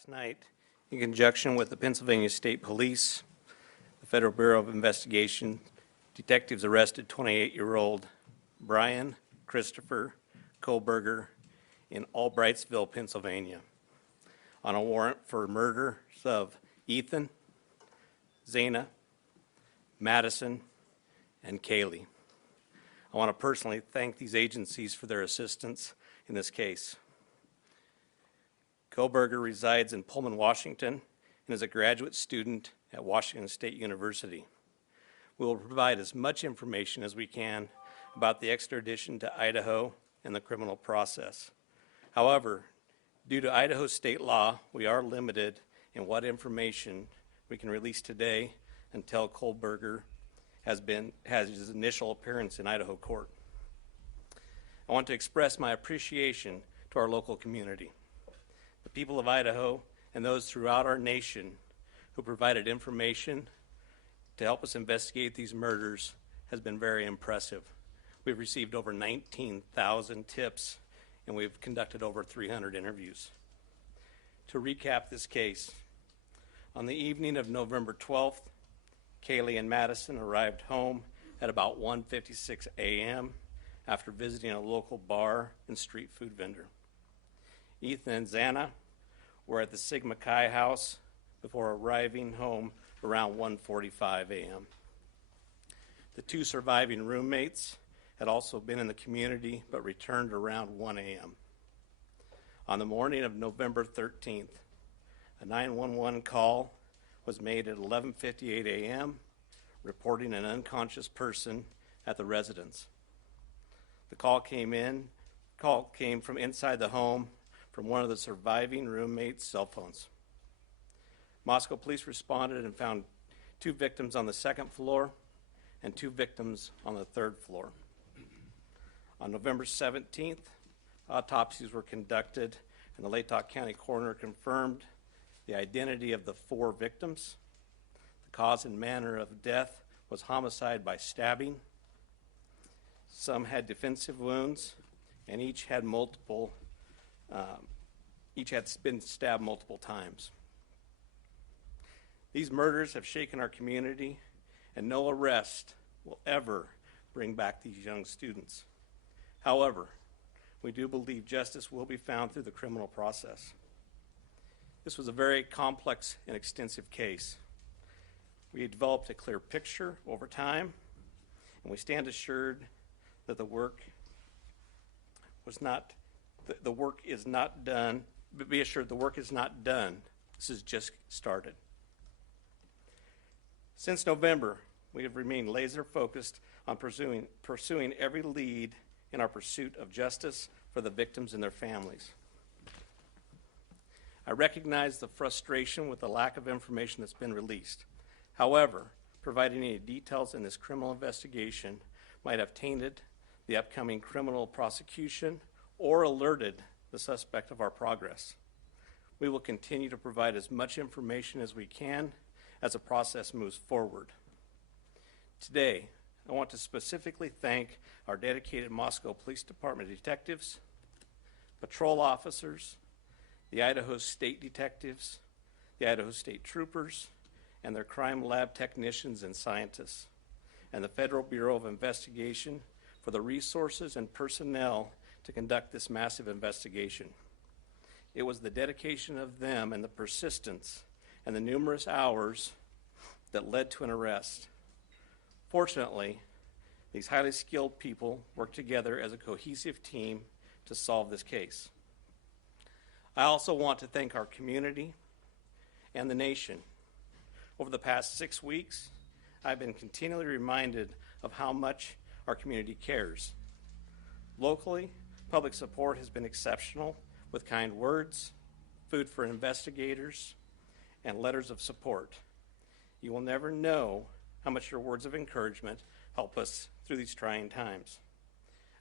Last night, in conjunction with the Pennsylvania State Police, the Federal Bureau of Investigation, detectives arrested 28-year-old Brian Christopher Kohlberger in Albrightsville, Pennsylvania, on a warrant for murders of Ethan, Zana, Madison, and Kaylee. I want to personally thank these agencies for their assistance in this case. Kohlberger resides in Pullman, Washington, and is a graduate student at Washington State University. We will provide as much information as we can about the extradition to Idaho and the criminal process. However, due to Idaho state law, we are limited in what information we can release today until Kohlberger has his initial appearance in Idaho court. I want to express my appreciation to our local community, the people of Idaho, and those throughout our nation who provided information to help us investigate these murders has been very impressive. We've received over 19,000 tips, and we've conducted over 300 interviews. To recap this case, on the evening of November 12th, Kaylee and Madison arrived home at about 1:56 a.m. after visiting a local bar and street food vendor. Ethan and Zana were at the Sigma Chi house before arriving home around 1:45 a.m. The two surviving roommates had also been in the community but returned around 1 a.m. On the morning of November 13th, a 911 call was made at 11:58 a.m. reporting an unconscious person at the residence. The call came from inside the home from one of the surviving roommates' cell phones. Moscow police responded and found 2 victims on the 2nd floor and 2 victims on the 3rd floor. On November 17th, autopsies were conducted, and the Latah County coroner confirmed the identity of the 4 victims. The cause and manner of death was homicide by stabbing. Some had defensive wounds, and each had been stabbed multiple times. These murders have shaken our community, and no arrest will ever bring back these young students. However, we do believe justice will be found through the criminal process. This was a very complex and extensive case. We had developed a clear picture over time, and we stand assured that the work is not done. But be assured the work is not done. This has just started. Since November, we have remained laser focused on pursuing every lead in our pursuit of justice for the victims and their families. I recognize the frustration with the lack of information that's been released. However, providing any details in this criminal investigation might have tainted the upcoming criminal prosecution or alerted the suspect of our progress. We will continue to provide as much information as we can as the process moves forward. Today, I want to specifically thank our dedicated Moscow Police Department detectives, patrol officers, the Idaho State detectives, the Idaho State troopers, and their crime lab technicians and scientists, and the Federal Bureau of Investigation for the resources and personnel to conduct this massive investigation. It was the dedication of them and the persistence and the numerous hours that led to an arrest. Fortunately, these highly skilled people worked together as a cohesive team to solve this case. I also want to thank our community and the nation. Over the past 6 weeks, I've been continually reminded of how much our community cares. Locally, public support has been exceptional with kind words, food for investigators, and letters of support. You will never know how much your words of encouragement help us through these trying times.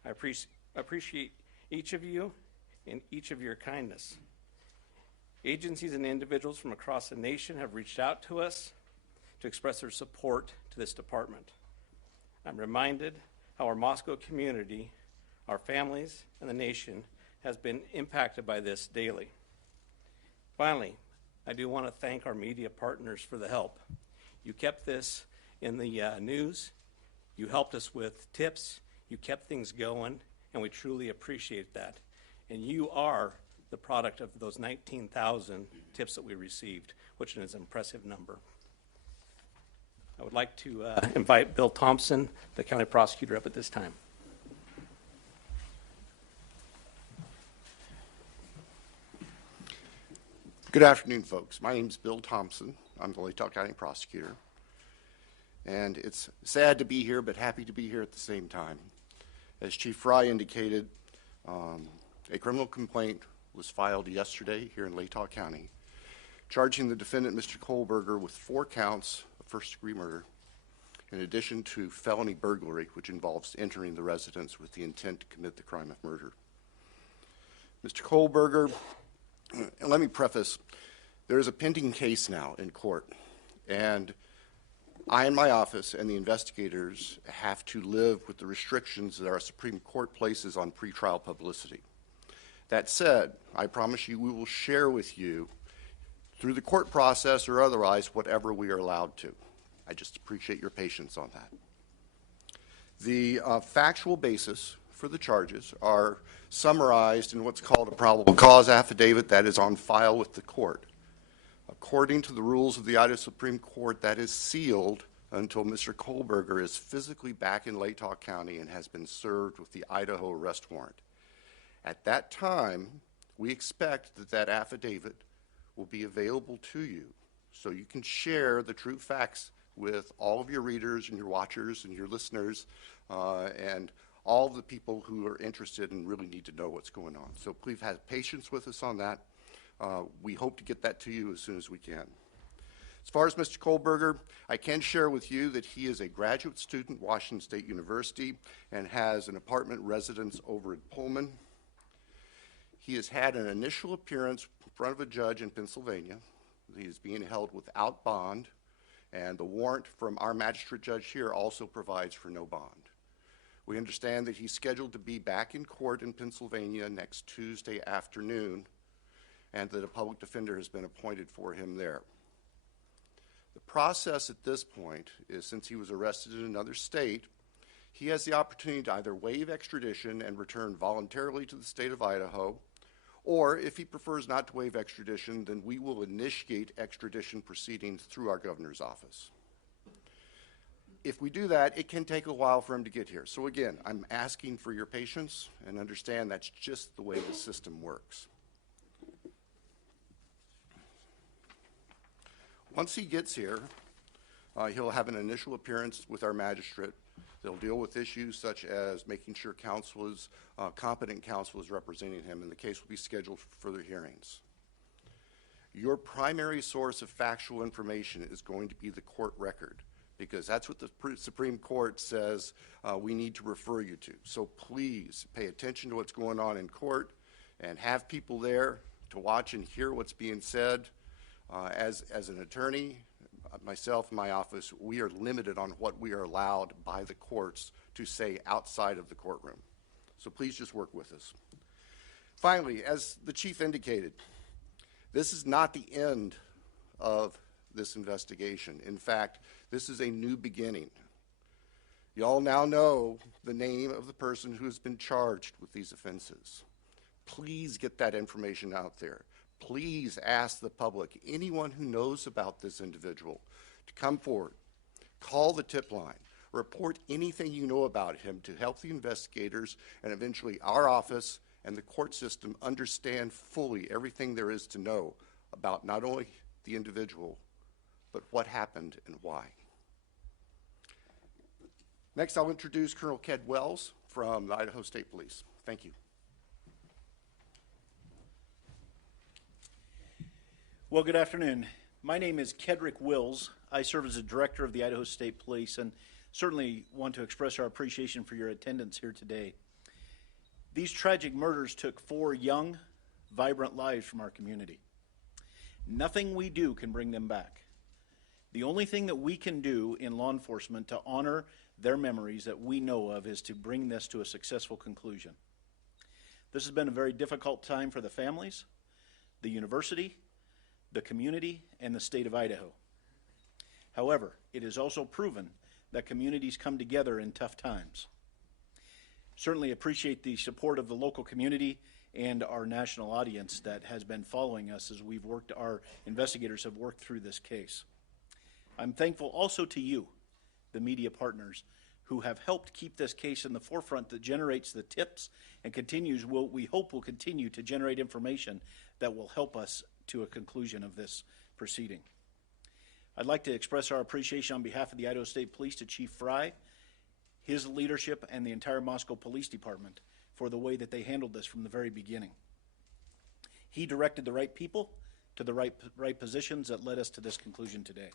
I appreciate each of you and each of your kindness. Agencies and individuals from across the nation have reached out to us to express their support to this department. I'm reminded how our Moscow community, our families, and the nation has been impacted by this daily. Finally, I do want to thank our media partners for the help. You kept this in the news, you helped us with tips, you kept things going, and we truly appreciate that. And you are the product of those 19,000 tips that we received, which is an impressive number. I would like to invite Bill Thompson, the county prosecutor, up at this time. Good afternoon, folks. My name is Bill Thompson. I'm the Latah County prosecutor. And it's sad to be here, but happy to be here at the same time. As Chief Fry indicated, a criminal complaint was filed yesterday here in Latah County, charging the defendant, Mr. Kohlberger, with 4 counts of first-degree murder, in addition to felony burglary, which involves entering the residence with the intent to commit the crime of murder. Mr. Kohlberger, and let me preface, there is a pending case now in court, and I and my office and the investigators have to live with the restrictions that our Supreme Court places on pretrial publicity. That said, I promise you we will share with you, through the court process or otherwise, whatever we are allowed to. I just appreciate your patience on that. The factual basis for the charges are summarized in what's called a probable cause affidavit that is on file with the court. According to the rules of the Idaho Supreme Court, that is sealed until Mr. Kohlberger is physically back in Latah County and has been served with the Idaho arrest warrant. At that time, we expect that that affidavit will be available to you so you can share the true facts with all of your readers and your watchers and your listeners and all of the people who are interested and really need to know what's going on. So please have patience with us on that. We hope to get that to you as soon as we can. As far as Mr. Kohlberger, I can share with you that he is a graduate student at Washington State University and has an apartment residence over at Pullman. He has had an initial appearance in front of a judge in Pennsylvania. He is being held without bond, and the warrant from our magistrate judge here also provides for no bond. We understand that he's scheduled to be back in court in Pennsylvania next Tuesday afternoon, and that a public defender has been appointed for him there. The process at this point is, since he was arrested in another state, he has the opportunity to either waive extradition and return voluntarily to the state of Idaho, or if he prefers not to waive extradition, then we will initiate extradition proceedings through our governor's office. If we do that, it can take a while for him to get here. So again, I'm asking for your patience and understand that's just the way the system works. Once he gets here, he'll have an initial appearance with our magistrate. They'll deal with issues such as making sure competent counsel is representing him, and the case will be scheduled for further hearings. Your primary source of factual information is going to be the court record, because that's what the Supreme Court says we need to refer you to. So please pay attention to what's going on in court and have people there to watch and hear what's being said. As an attorney, myself and my office, we are limited on what we are allowed by the courts to say outside of the courtroom. So please just work with us. Finally, as the chief indicated, this is not the end of this investigation. In fact, this is a new beginning. You all now know the name of the person who has been charged with these offenses. Please get that information out there. Please ask the public, anyone who knows about this individual, to come forward, call the tip line, report anything you know about him to help the investigators and eventually our office and the court system understand fully everything there is to know about not only the individual, but what happened and why. Next, I'll introduce Colonel Ked Wells from the Idaho State Police. Thank you. Well, good afternoon. My name is Kedrick Wills. I serve as the director of the Idaho State Police and certainly want to express our appreciation for your attendance here today. These tragic murders took 4 young, vibrant lives from our community. Nothing we do can bring them back. The only thing that we can do in law enforcement to honor their memories that we know of is to bring this to a successful conclusion. This has been a very difficult time for the families, the university, the community, and the state of Idaho. However, it is also proven that communities come together in tough times. Certainly appreciate the support of the local community and our national audience that has been following us as our investigators have worked through this case. I'm thankful also to you, the media partners, who have helped keep this case in the forefront that generates the tips and we hope will continue to generate information that will help us to a conclusion of this proceeding. I'd like to express our appreciation on behalf of the Idaho State Police to Chief Fry, his leadership, and the entire Moscow Police Department for the way that they handled this from the very beginning. He directed the right people to the right positions that led us to this conclusion today.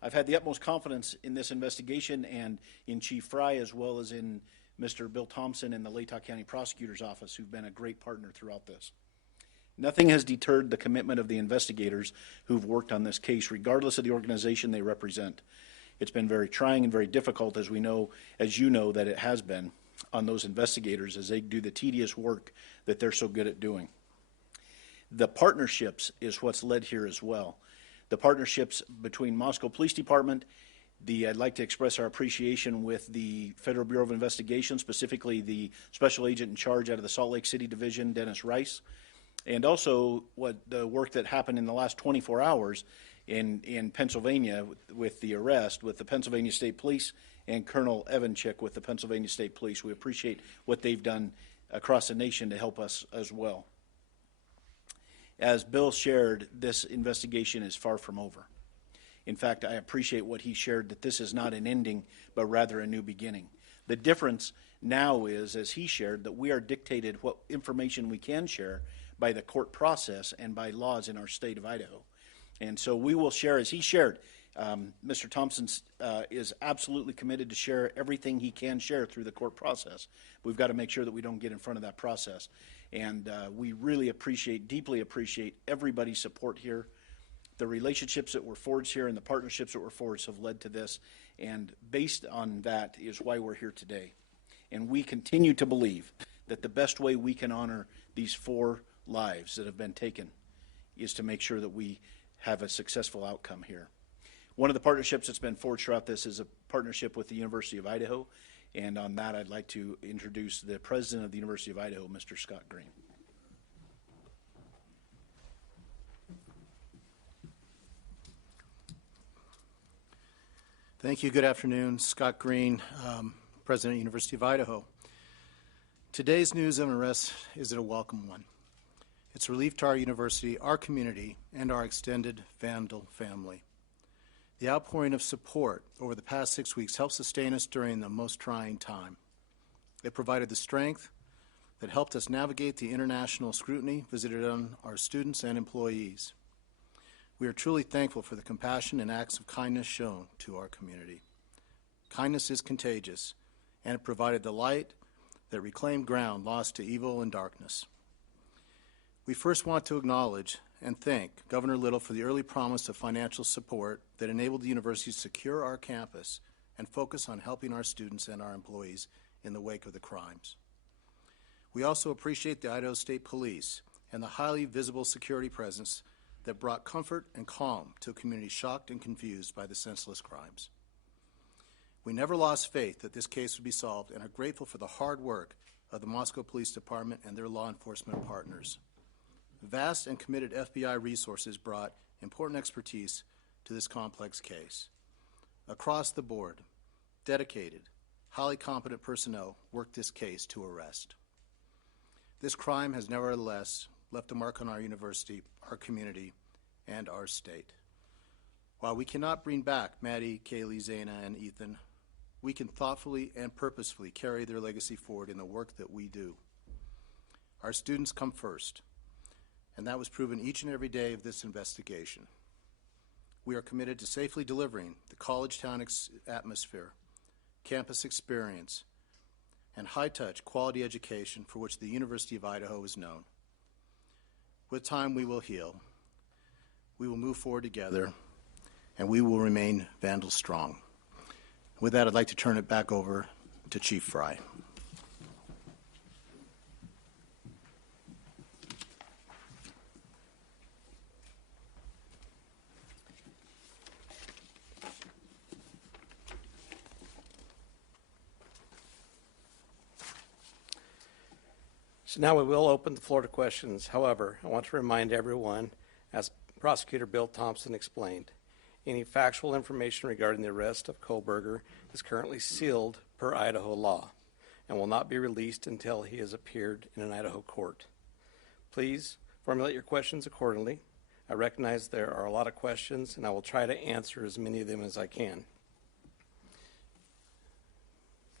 I've had the utmost confidence in this investigation and in Chief Fry, as well as in Mr. Bill Thompson and the Latah County Prosecutor's Office, who've been a great partner throughout this. Nothing has deterred the commitment of the investigators who've worked on this case, regardless of the organization they represent. It's been very trying and very difficult, as you know, that it has been on those investigators as they do the tedious work that they're so good at doing. The partnerships is what's led here as well. The partnerships between Moscow Police Department, I'd like to express our appreciation with the Federal Bureau of Investigation, specifically the Special Agent in charge out of the Salt Lake City Division, Dennis Rice, and also the work that happened in the last 24 hours in Pennsylvania with the arrest with the Pennsylvania State Police and Colonel Evanchik with the Pennsylvania State Police. We appreciate what they've done across the nation to help us as well. As Bill shared, this investigation is far from over. In fact, I appreciate what he shared, that this is not an ending, but rather a new beginning. The difference now is, as he shared, that we are dictated what information we can share by the court process and by laws in our state of Idaho. And so we will share, as he shared, Mr. Thompson is absolutely committed to share everything he can share through the court process. We've got to make sure that we don't get in front of that process. And we really deeply appreciate everybody's support here. The relationships that were forged here and the partnerships that were forged have led to this. And based on that is why we're here today. And we continue to believe that the best way we can honor these 4 lives that have been taken is to make sure that we have a successful outcome here. One of the partnerships that's been forged throughout this is a partnership with the University of Idaho. And on that, I'd like to introduce the president of the University of Idaho, Mr. Scott Green. Thank you. Good afternoon. Scott Green, President of the University of Idaho. Today's news of arrest is a welcome one. It's relief to our university, our community, and our extended Vandal family. The outpouring of support over the past 6 weeks helped sustain us during the most trying time. It provided the strength that helped us navigate the international scrutiny visited on our students and employees. We are truly thankful for the compassion and acts of kindness shown to our community. Kindness is contagious, and it provided the light that reclaimed ground lost to evil and darkness. We first want to acknowledge and thank Governor Little for the early promise of financial support that enabled the university to secure our campus and focus on helping our students and our employees in the wake of the crimes. We also appreciate the Idaho State Police and the highly visible security presence that brought comfort and calm to a community shocked and confused by the senseless crimes. We never lost faith that this case would be solved and are grateful for the hard work of the Moscow Police Department and their law enforcement partners. Vast and committed FBI resources brought important expertise to this complex case. Across the board, dedicated, highly competent personnel worked this case to arrest. This crime has nevertheless left a mark on our university, our community, and our state. While we cannot bring back Maddie, Kaylee, Zana, and Ethan, we can thoughtfully and purposefully carry their legacy forward in the work that we do. Our students come first, and that was proven each and every day of this investigation. We are committed to safely delivering the college town atmosphere, campus experience, and high-touch quality education for which the University of Idaho is known. With time, we will heal. We will move forward together, and we will remain Vandal strong. With that, I'd like to turn it back over to Chief Fry. So now we will open the floor to questions. However, I want to remind everyone, as Prosecutor Bill Thompson explained, any factual information regarding the arrest of Kohlberger is currently sealed per Idaho law and will not be released until he has appeared in an Idaho court. Please formulate your questions accordingly. I recognize there are a lot of questions, and I will try to answer as many of them as I can.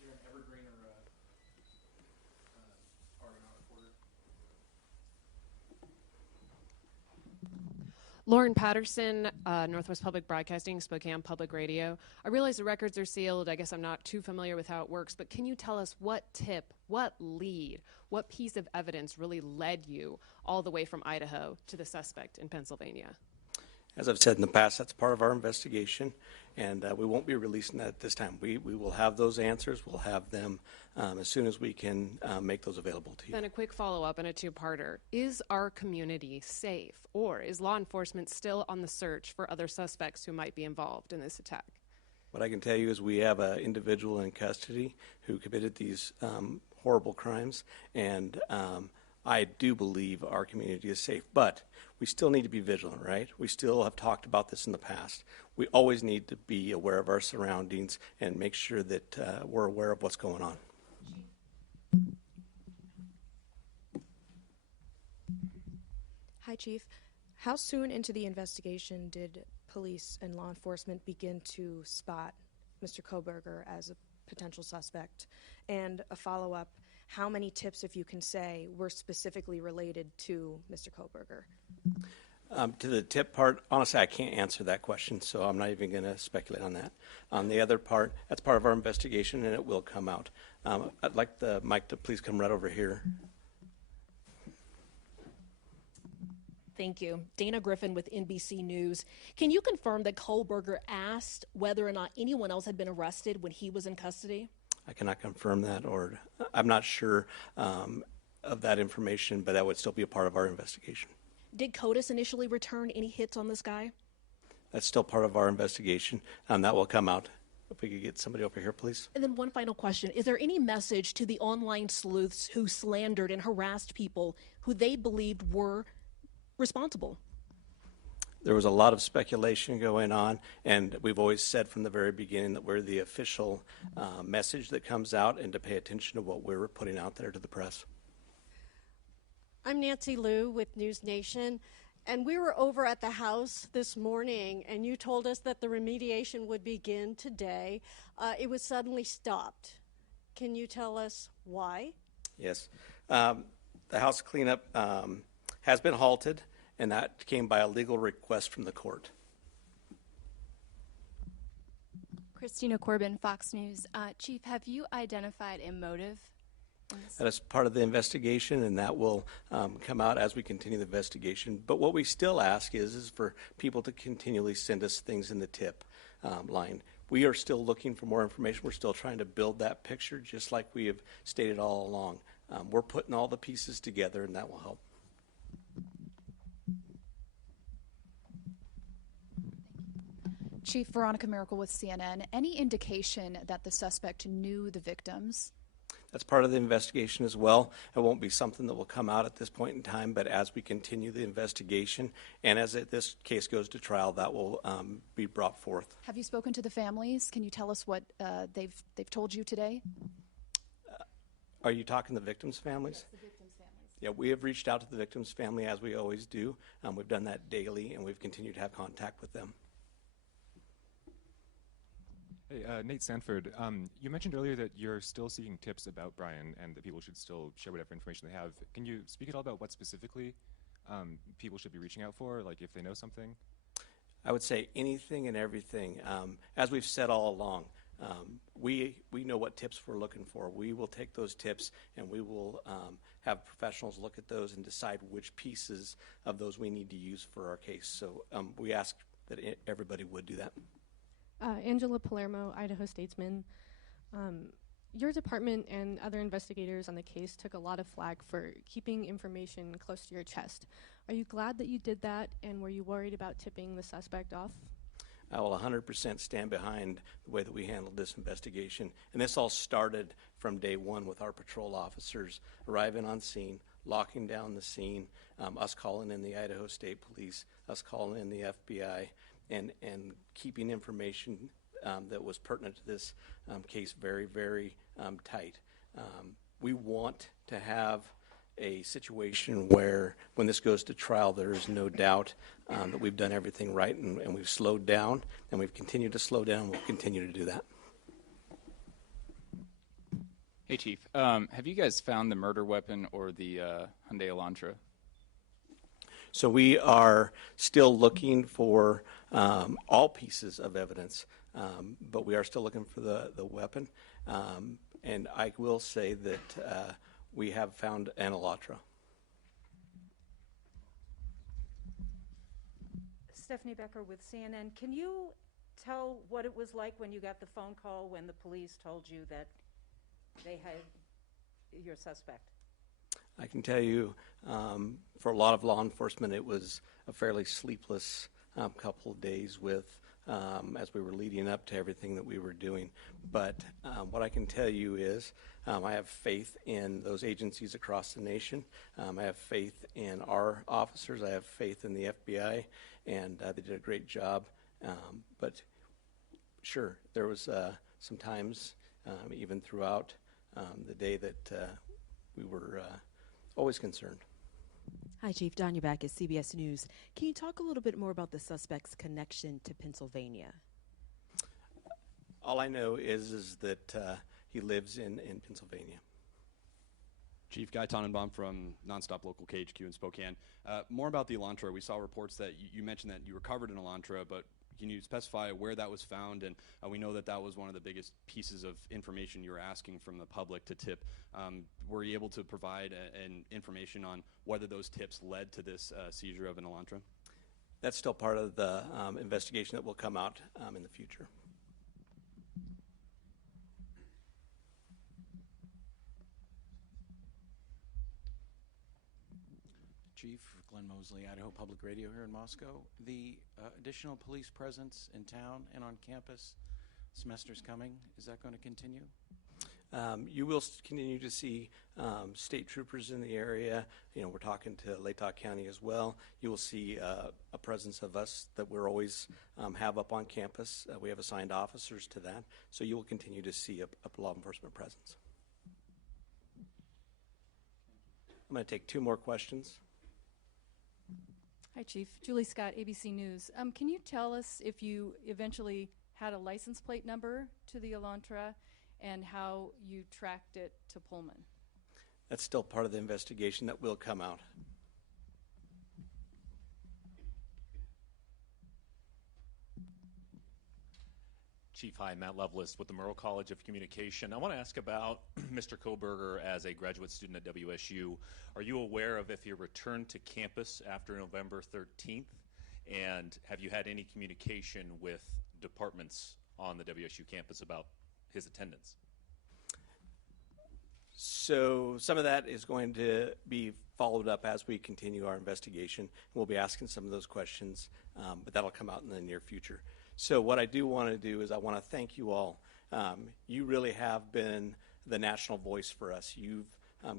Is there an evergreen or Argonaut reporter? Lauren Patterson, Northwest Public Broadcasting, Spokane Public Radio. I realize the records are sealed. I guess I'm not too familiar with how it works, but can you tell us what tip, what lead, what piece of evidence really led you all the way from Idaho to the suspect in Pennsylvania? As I've said in the past, that's part of our investigation, and we won't be releasing that at this time. We will have those answers. We'll have them as soon as we can make those available to you. Then a quick follow-up and a two-parter. Is our community safe, or is law enforcement still on the search for other suspects who might be involved in this attack? What I can tell you is we have an individual in custody who committed these horrible crimes, and I do believe our community is safe. But we still need to be vigilant, right? We still have talked about this in the past. We always need to be aware of our surroundings and make sure that we're aware of what's going on. Hi, Chief. How soon into the investigation did police and law enforcement begin to spot Mr. Kohlberger as a potential suspect? And a follow-up, how many tips, if you can say, were specifically related to Mr. Kohlberger? To the tip part, honestly, I can't answer that question, so I'm not even going to speculate on that. On the other part, that's part of our investigation, and it will come out. I'd like the mic to please come right over here. Thank you. Dana Griffin with NBC News. Can you confirm that Kohlberger asked whether or not anyone else had been arrested when he was in custody? I cannot confirm that, or I'm not sure of that information, but that would still be a part of our investigation. Did CODIS initially return any hits on this guy? That's still part of our investigation, and that will come out. If we could get somebody over here, please. And then one final question. Is there any message to the online sleuths who slandered and harassed people who they believed were responsible? There was a lot of speculation going on, and we've always said from the very beginning that we're the official message that comes out, and to pay attention to what we're putting out there to the press. I'm Nancy Liu with News Nation, and we were over at the house this morning, and you told us that the remediation would begin today. It was suddenly stopped. Can you tell us why? Yes. The house cleanup has been halted, and that came by a legal request from the court. Christina Corbin, Fox News. Chief, have you identified a motive? That is part of the investigation, and that will come out as we continue the investigation. But what we still ask is for people to continually send us things in the tip line. We are still looking for more information. We're still trying to build that picture, just like we have stated all along. We're putting all the pieces together, and that will help. Chief, Veronica Miracle with CNN. Any indication that the suspect knew the victims? That's part of the investigation as well. It won't be something that will come out at this point in time, but as we continue the investigation and as this case goes to trial, that will be brought forth. Have you spoken to the families? Can you tell us what they've told you today? Are you talking the victims' families? Yes, the victims' families. Yeah, we have reached out to the victims' family as we always do. We've done that daily, and we've continued to have contact with them. Hey, Nate Sanford, you mentioned earlier that you're still seeking tips about Brian and that people should still share whatever information they have. Can you speak at all about what specifically people should be reaching out for, like if they know something? I would say anything and everything. As we've said all along, we know what tips we're looking for. We will take those tips and we will have professionals look at those and decide which pieces of those we need to use for our case. So we ask that everybody would do that. Angela Palermo, Idaho Statesman. Your department and other investigators on the case took a lot of flack for keeping information close to your chest. Are you glad that you did that, and were you worried about tipping the suspect off? I will 100% stand behind the way that we handled this investigation. And this all started from day one with our patrol officers arriving on scene, locking down the scene, us calling in the Idaho State Police, us calling in the FBI, and keeping information that was pertinent to this case very, very tight. We want to have a situation where when this goes to trial, there is no doubt that we've done everything right, and we've slowed down, and we've continued to slow down. We'll continue to do that. Hey, Chief. Have you guys found the murder weapon or the Hyundai Elantra? So we are still looking for all pieces of evidence, but we are still looking for the weapon. And I will say that we have found an Elantra. Stephanie Becker with CNN. Can you tell what it was like when you got the phone call when the police told you that they had your suspect? I can tell you, for a lot of law enforcement, it was a fairly sleepless couple of days with as we were leading up to everything that we were doing. But what I can tell you is I have faith in those agencies across the nation. I have faith in our officers. I have faith in the FBI, and they did a great job. But sure, there was some times, even throughout the day, that we were always concerned. Hi, Chief. Donya back at CBS News. Can you talk a little bit more about the suspect's connection to Pennsylvania? All I know is that he lives in Pennsylvania. Chief Guy Tannenbaum from Nonstop Local KHQ in Spokane. More about the Elantra. We saw reports that you mentioned that you recovered an Elantra, but can you specify where that was found? And we know that was one of the biggest pieces of information you were asking from the public to tip. Were you able to provide an information on whether those tips led to this seizure of an Elantra? That's still part of the investigation that will come out in the future. Chief Glenn Mosley, Idaho Public Radio here in Moscow. The additional police presence in town and on campus, semester's coming, is that going to continue? You will continue to see state troopers in the area. You know, we're talking to Latah County as well. You will see a presence of us that we're always have up on campus. We have assigned officers to that, so you will continue to see a law enforcement presence. I'm going to take two more questions. Hi, Chief. Julie Scott, ABC News. Can you tell us if you eventually had a license plate number to the Elantra and how you tracked it to Pullman? That's still part of the investigation that will come out. Chief, hi, Matt Lovelace with the Murrow College of Communication. I want to ask about Mr. Koberger as a graduate student at WSU. Are you aware of if he returned to campus after November 13th? And have you had any communication with departments on the WSU campus about his attendance? So some of that is going to be followed up as we continue our investigation. We'll be asking some of those questions, but that'll come out in the near future. So what I do want to do is I want to thank you all. You really have been the national voice for us. You've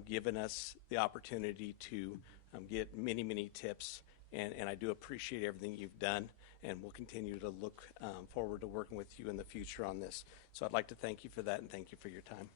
given us the opportunity to get many, many tips, and I do appreciate everything you've done, and we'll continue to look forward to working with you in the future on this. So I'd like to thank you for that, and thank you for your time.